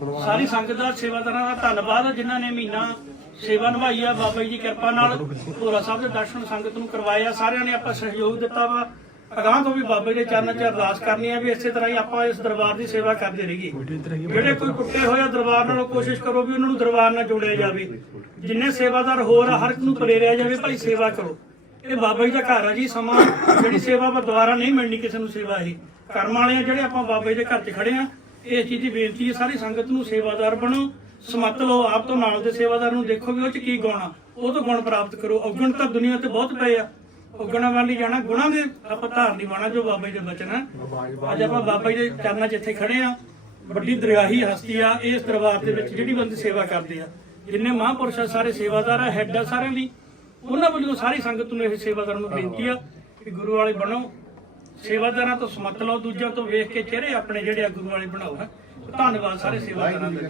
ਸਾਰੀ ਸੰਗਤ ਦਾ ਸੇਵਾਦਾਰਾਂ ਦਾ ਧੰਨਵਾਦ, ਜਿਨ੍ਹਾਂ ਨੇ ਮਹੀਨਾ ਸੇਵਾ ਨਿਭਾਈ ਆ, ਬਾਬਾ ਜੀ ਦੀ ਕਿਰਪਾ ਨਾਲ। ਭੋਰਾ ਸਾਹਿਬ ਦੇ ਦਰਸ਼ਨ ਸੰਗਤ ਨੂੰ ਕਰਵਾਏ ਸਾਰਿਆਂ ਨੇ ਆਪਾਂ ਸਹਿਯੋਗ ਦਿੱਤਾ ਵਾ। ਅਗਾਂਹ ਤੋਂ ਵੀ ਬਾਬੇ ਦੇ ਚਰਨਾਂ 'ਚ ਅਰਦਾਸ ਕਰਨੀ ਆ ਵੀ ਇਸੇ ਤਰ੍ਹਾਂ ਹੀ ਆਪਾਂ ਇਸ ਦਰਬਾਰ ਦੀ ਸੇਵਾ ਕਰਦੇ ਰਹੀਏ। ਜਿਹੜੇ ਕੋਈ ਟੁੱਟੇ ਹੋਇਆ ਦਰਬਾਰ ਨਾਲ, ਕੋਸ਼ਿਸ਼ ਕਰੋ ਵੀ ਉਹਨਾਂ ਨੂੰ ਦਰਬਾਰ ਨਾਲ ਜੋੜਿਆ ਜਾਵੇ। ਜਿੰਨੇ ਸੇਵਾਦਾਰ ਹੋਰ ਆ, ਹਰ ਇੱਕ ਨੂੰ ਪ੍ਰੇਰਿਆ ਜਾਵੇ, ਭਾਈ ਸੇਵਾ ਕਰੋ। ਇਹ ਬਾਬਾ ਜੀ ਦਾ ਘਰ ਆ ਜੀ, ਸਮਾਂ ਜਿਹੜੀ ਸੇਵਾ ਪਰ ਦੁਬਾਰਾ ਨਹੀਂ ਮਿਲਣੀ ਕਿਸੇ ਨੂੰ ਸੇਵਾ ਇਹ। ਕਰਮ ਵਾਲੇ ਆ ਜਿਹੜੇ ਆਪਾਂ ਬਾਬੇ ਦੇ ਘਰ 'ਚ ਖੜੇ ਆ ਇਹ ਚੀਜ਼ ਦੀ ਬੇਨਤੀ ਹੈ, ਸਾਰੀ ਸੰਗਤ ਨੂੰ ਸੇਵਾਦਾਰ ਬਣੋ, ਸਮੱਤ ਲਓ, ਆਪ ਤੋਂ ਨਾਲ ਦੇ ਸੇਵਾਦਾਰ ਨੂੰ ਦੇਖੋ ਵੀ ਉਹ 'ਚ ਕੀ ਗੁਣ ਉਹ ਤੋਂ ਗੁਣ ਪ੍ਰਾਪਤ ਕਰੋ। ਔਗਣ ਤਾਂ ਦੁਨੀਆ ਤੇ ਬਹੁਤ ਪਏ ਆ। ਔਗਣਾਂ ਵੱਲ ਜਾਣਾ, ਗੁਣਾਂ ਦੇ ਆਪਾਂ ਧਾਰ ਨਹੀਂ ਜੋ ਬਾਬਾ ਜੀ ਦੇ ਬਚਨ ਆ। ਅੱਜ ਆਪਾਂ ਬਾਬਾ ਜੀ ਦੇ ਚਰਨਾਂ 'ਚ ਇੱਥੇ ਖੜੇ ਆ। ਵੱਡੀ ਦਰਿਆਹੀ ਹਸਤੀ ਆ, ਇਸ ਦਰਬਾਰ ਦੇ ਵਿੱਚ ਜਿਹੜੀ ਬੰਦੇ ਸੇਵਾ ਕਰਦੇ ਆ। ਜਿੰਨੇ ਮਹਾਂਪੁਰਸ਼ ਆ, ਸਾਰੇ ਸੇਵਾਦਾਰ ਆ, ਹੈੱਡ ਆ ਸਾਰਿਆਂ ਦੀ। ਉਹਨਾਂ ਵੱਲੋਂ ਸਾਰੀ ਸੰਗਤ ਨੂੰ ਇਹ ਸੇਵਾਦਾਰ ਨੂੰ ਬੇਨਤੀ ਆ ਕਿ ਗੁਰੂ ਵਾਲੇ ਬਣੋ। ਸੇਵਾਦਾਰਾਂ ਤੋਂ ਸਮਤ ਲਓ, ਦੂਜਿਆਂ ਤੋਂ ਵੇਖ ਕੇ ਚਿਹਰੇ ਆਪਣੇ ਜਿਹੜੇ ਆ ਵਾਲੇ ਬਣਾਓ ਧੰਨਵਾਦ ਸਾਰੇ ਸੇਵਾਦਾਰਾਂ ਦਾ।